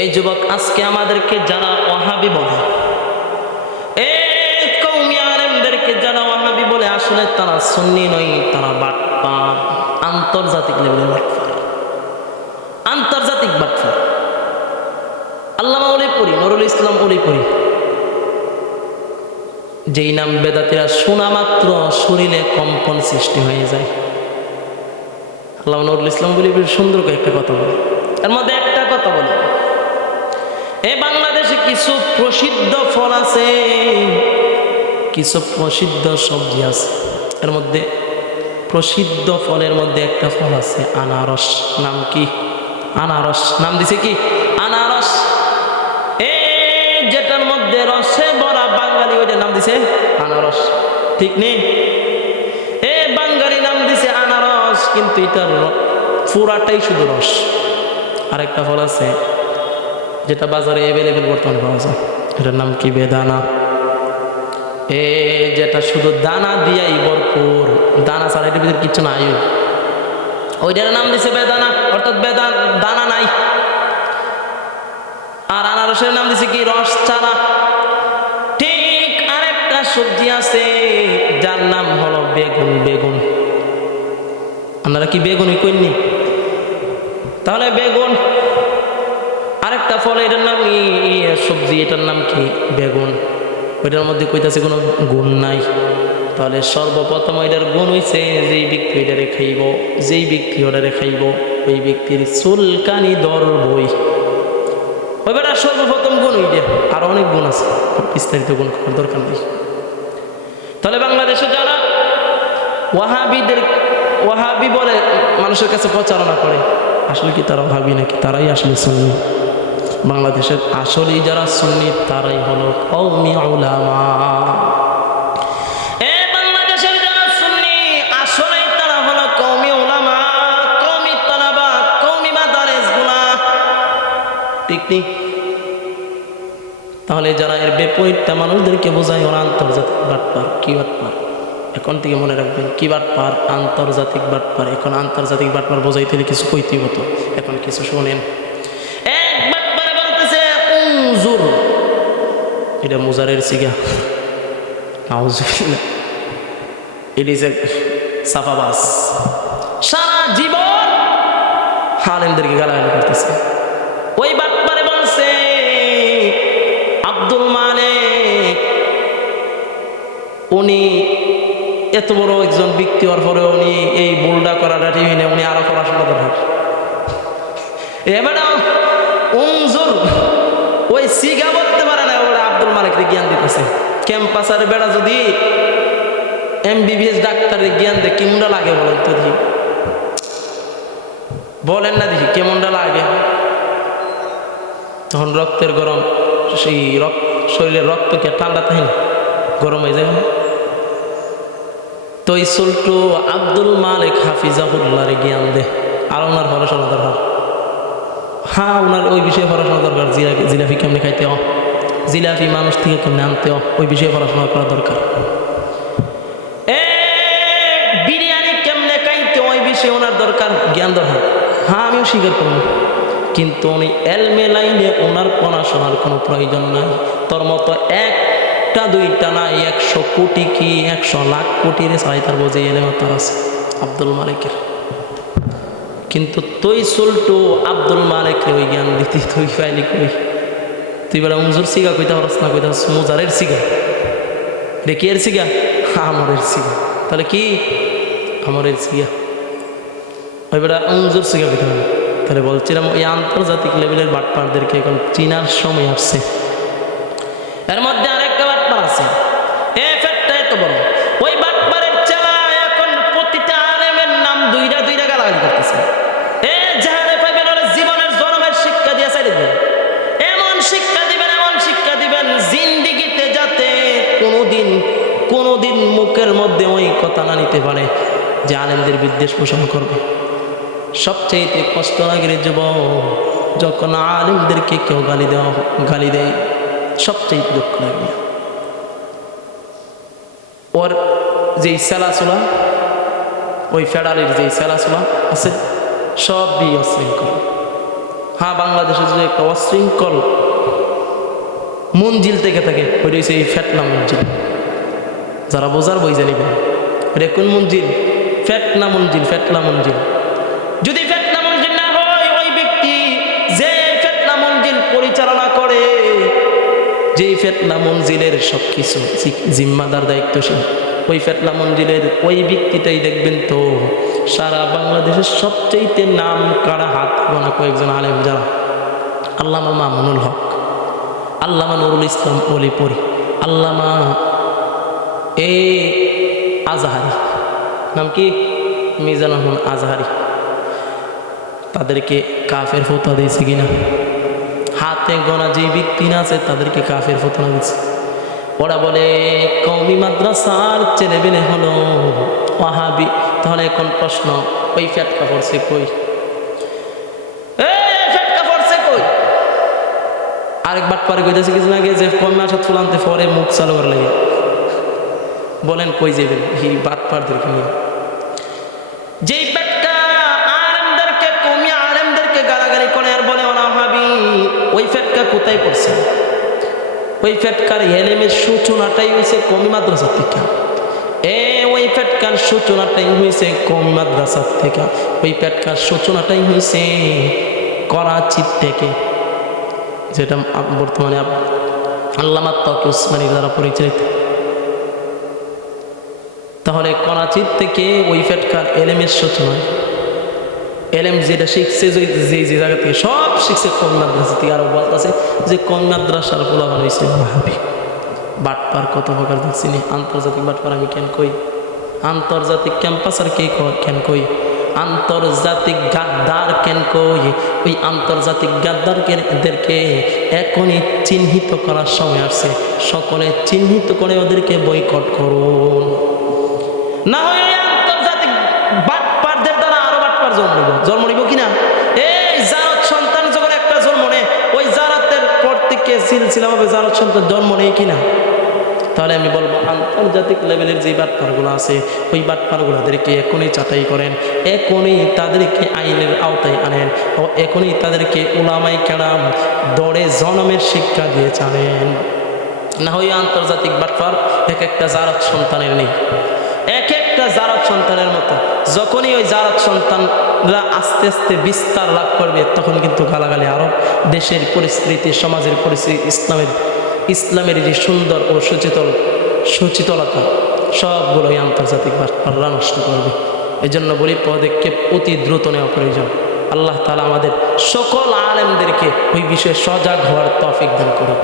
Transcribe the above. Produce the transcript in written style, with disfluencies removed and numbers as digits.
এই যুবক আজকে আমাদেরকে যারা ওয়াহাবি বলে, এই কওমি আলেমদেরকে যারা ওয়াহাবি বলে, আসলে তারা সুন্নি নয়, তারা বাটপার, আন্তর্জাতিক লেভেলের বাটপার, আন্তর্জাতিক বাটপার। আল্লামা ওলিপুরি, নুরুল ইসলাম ওলিপুরি, যেই নাম বেদাতীরা শোনা মাত্র শরীরে কম্পন সৃষ্টি হয়ে যায়। আল্লামা নুরুল ইসলাম ওলিপুরি সুন্দর একটা কথা বলে, এর মধ্যে একটা কথা বলে, এই বাংলাদেশে কিছু প্রসিদ্ধ ফল আছে, কিছু প্রসিদ্ধ সবজি আছে, এর মধ্যে প্রসিদ্ধ ফলের মধ্যে একটা ফল আছে আনারস। নাম কি? আনারস। নাম দিছে কি? আনারস। এই যেটার মধ্যে রসে ভরা বাঙালি, ওইটার নাম দিছে আনারস, ঠিক নেই? এ বাঙালি নাম দিছে আনারস, কিন্তু এটার পুরাটাই শুধু রস। আরেকটা ফল আছে যেটা বাজারে অ্যাভেলেবেল বর্তমানে পাওয়া যায়, এটার নাম কি? বেদানা। যেটা শুধু দানা দিয়াই ভরপুর, দানা ছাড়া এটার ভিতরে কিচ্ছু নাই, ওইটার নাম দিছে বেদানা, অর্থাৎ দানা নাই। আর আনারসের নাম দিছে কি? রস চানা। ঠিক আরেকটা সবজি আছে যার নাম হলো বেগুন। বেগুন, আপনারা কি বেগুনই কইনি? তাহলে বেগুন। আরেকটা ফল, এটার নাম সবজি, এটার নাম কি? বেগুন। ওইটার মধ্যে কইতাছে কোনো গুণ নাই। তাহলে সর্বপ্রথম এটার গুণ হইছে যেই ব্যক্তি এটারে খাইব, যেই ব্যক্তি ওটারে খাইব, ওই ব্যক্তির চুলকানি ধরবই। ওই বেটা সর্বপ্রথম গুণ ওইটা, আর অনেক গুণ আছে, বিস্তারিত গুণ করার দরকার নেই। তাহলে বাংলাদেশে যারা ওয়াহাবি বলে মানুষের কাছে প্রচারণা করে, আসলে কি তারা ওয়াহাবি নাকি তারাই আসলে সুন্নি? বাংলাদেশের আসলেই যারা সুন্নি তারাই হলো কওমি উলামা। বাংলাদেশের যারা সুন্নি আসলেই তারা হলো কওমি উলামা, কওমি তালাবা, কওমি মাদারিসগুলা, ঠিক ঠিক। তাহলে যারা এর বিপরীতটা মানুষদেরকে বোঝায়, ওরা আন্তর্জাতিক বাটপার। কি বাটপার? এখন থেকে মনে রাখবেন, কি বাটপার? আন্তর্জাতিক বাটপার। এখন আন্তর্জাতিক বাটপার বোঝাইতে হলে কিছু কইতেই হতো, এখন কিছু শোনেন। এটা মুজারের সিগা, সাফাবাস, সারা জীবন আলেমদেরকে গালাগালি করতেছে। ওই বাটপারে বলছে আব্দুল মালিক, উনি এত বড় একজন ব্যক্তি হওয়ার পরে উনি এই ভুলটা করাটা ঠিক না, উনি আরো পড়াশোনা করেন। এবার ওই সিগা বলতে পারে না, ওরা আব্দুল মালিকের জ্ঞান দিতেছে। ক্যাম্পাসের বেড়া যদি MBBS ডাক্তারের জ্ঞান দেয় কেমনটা লাগে বলেন তো দেখি, বলেন না দেখি কেমনটা লাগে। তখন রক্তের গরম, সেই শরীরের রক্তকে ঠান্ডা থাকে না, গরম হয়ে যায় না। তো এই সুলটু আব্দুল মালিক হাফিজাহুল্লাহর জ্ঞান দে, আর ওনার পড়াশোনা দরকার। হ্যাঁ, ওনার ওই বিষয়ে পড়াশোনা দরকার। জিলাপি কেমনে খাইতে হয়, জিলাপি মানুষ থেকে কেমনে আনতে হয়, ওই বিষয়ে পড়াশোনা করা দরকার। বিরিয়ানি কেমনে খাইতে হয়, ওই বিষয়ে ওনার দরকার, জ্ঞান দরকার। হ্যাঁ, আমিও স্বীকার করবো, কিন্তু উনি এলমে লাইনে ওনার পড়াশোনার কোনো প্রয়োজন নাই। তোর মতো একটা দুইটা না, 100 কোটি কি 100 লাখ কোটির সাইতার বোঝে এলেম তার আছে আব্দুল মালিকের। কিন্তু তুই সুলটু আব্দুল মালিকরে ওই জ্ঞান দিতে তুই পাইলি কই? তুই বেড়া মুজুর সিগা কইতে পারস না, কইতে মুজারের সিগা। রে কি এর সিগা? আমরের সিগা। তাহলে কি? আমরের সিগা। ওই বেড়া মুজুর সিগা কইতে পারে। তাহলে বলছিলাম ওই আন্তর্জাতিক লেভেলের বাটপারদেরকে এখন চিনার সময় আসছে। এর মধ্যে আরেকটা বাটপার আছে, ফ্যাটটা এত বড়। ওই বাটপারের চেলা এখন প্রতিটা আলেমের নাম দুইটা দুইটা গালাগালি করতেছে। জীবনের জন্মের শিক্ষা দিয়ে চাই দিবেন, এমন শিক্ষা দিবেন, এমন শিক্ষা দিবেন জিন্দিগিতে যাতে কোনোদিন মুখের মধ্যে ওই কথা না নিতে পারে যে আলেমদের বিদ্বেষ পোষণ করবে। সবচেয়ে কষ্ট লাগে রে যুবক, যখন আলেমদেরকে কেউ গালি দেয়, সবচেয়ে দুঃখ লাগে। ওর যেই সেলাচুলা, ওই ফেডারের যেই সেলাচুলা আছে, সবই অশৃঙ্খল। হ্যাঁ, বাংলাদেশে যে একটা অশৃঙ্খল মঞ্জিল থেকে থাকে ওইটা হচ্ছে এই ফেতনা মঞ্জিল। যারা বোঝার বই জানিব এটা কোন মঞ্জিল? ফেতনা মঞ্জিল, ফেতনা মঞ্জিল। যদি ফেতনা মঞ্জিল না হয়, ওই ব্যক্তি যে ফেতনা মঞ্জিল পরিচালনা করে, যে ফেতনা মঞ্জিলের সবকিছু জিম্মাদার দায়িত্বশীল, ওই ফেতনা মঞ্জিলের ওই ব্যক্তিটাই দেখবেন তো সারা বাংলাদেশের সবচেয়ে নাম কারা হাত গোনা কয়েকজন আলেম, যারা আল্লামা মামুনুল হক, আল্লামা নুরুল ইসলাম অলিপুরি, আল্লামা আজহারি, নাম কি মিজানুর রহমান আজহারি, তাদেরকে কাফের ফতোয়া দিয়েছে কিনা? হাতে গোনা যে ব্যক্তি না আছে তাদেরকে কাফের ফতোয়া দিচ্ছে। ওরা বলে কওমি মাদ্রাসার ছেলেবেলে হলো ওয়াহাবি। তাহলে এখন প্রশ্ন, ওই ফেটকা পড়ছে কই? ফেটকা পড়ছে কই? আরেকবার পরে কইতেছে কিছুদিন আগে যে কওমি মাদ্রাসা ফুলান্তে পরে মুখ চালু করার লাগে। বলেন কই যাবেন এই বাটপারদেরকে নিয়ে? যেই ফেটকা আলেমদেরকে, কওমি আলেমদেরকে গালাগালি করে আর বলে ওয়াহাবি, ওই ফেটকা কোথায় পড়ছে? ওই ফেটকার এলেমের সূচনাটাই হয়েছে কওমি মাদ্রাসা থেকে। ওই ফেটকার সূচনাটাই হয়েছে কওমি মাদ্রাসা থেকে। ওই ফেটকার সূচনাটাই হয়েছে করাচি থেকে, যেটা বর্তমানে আল্লামা তকি উসমানী দ্বারা পরিচালিত। তাহলে করাচি থেকে ওই ফেটকার এলেমের সূচনা, এলেম যেটা শিখছে যে জায়গা থেকে সব শিখছে কওমি মাদ্রাসা থেকে। আরো বলতেছে যে কওমি মাদ্রাসার পোলাপান হয়েছে ওয়াহাবি। বাটপার কত প্রকার দেখছি নি। আন্তর্জাতিক বাটপার আমি কেন কই? আন্তর্জাতিক ক্যাম্পাস আর কে কেন কই? আন্তর্জাতিক গাদ্দার কেন কই? ওই আন্তর্জাতিক গাদ্দারদেরকে এখনই চিহ্নিত করার সময় আসছে। সকলে চিহ্নিত করে ওদেরকে বয়কট করুন, না হয় আন্তর্জাতিক বাটপারদের দ্বারা আরো বাটপার জন্ম নিব কিনা? এই জারত সন্তান যখন একটা জন্ম নেয়, ওই জারাতের পর থেকে সিলসিলাভাবে জারত সন্তান জন্ম নেয় কিনা? তাহলে আমি বলবো আন্তর্জাতিক লেভেলের যে বাটপারগুলো আছে, ওই বাটপারগুলোদেরকে এখনই চাটাই করেন, এখনই তাদেরকে আইনের আওতায় আনেন, ও এখনই তাদেরকে উলামায়ে কেরাম দরে জনমের শিক্ষা দিয়ে জানেন। না হয় আন্তর্জাতিক বাটপার এক একটা জারত সন্তানের নেই, এক একটা জারত সন্তানের মতো। যখনই ওই জারত সন্তানরা আস্তে আস্তে বিস্তার লাভ করবে, তখন কিন্তু গালাগালি আরো দেশের পরিস্থিতি, সমাজের পরিস্থিতি, ইসলামের যে সুন্দর ও সুচিতলতা সবগুলোই আন্তর্জাতিক বাটপাররা নষ্ট করবে। এই জন্য বলি পদক্ষেপ অতি দ্রুত নেওয়া প্রয়োজন। আল্লাহ তাআলা আমাদের সকল আলেমদেরকে ওই বিষয়ে সজাগ হওয়ার তৌফিক দান করুন।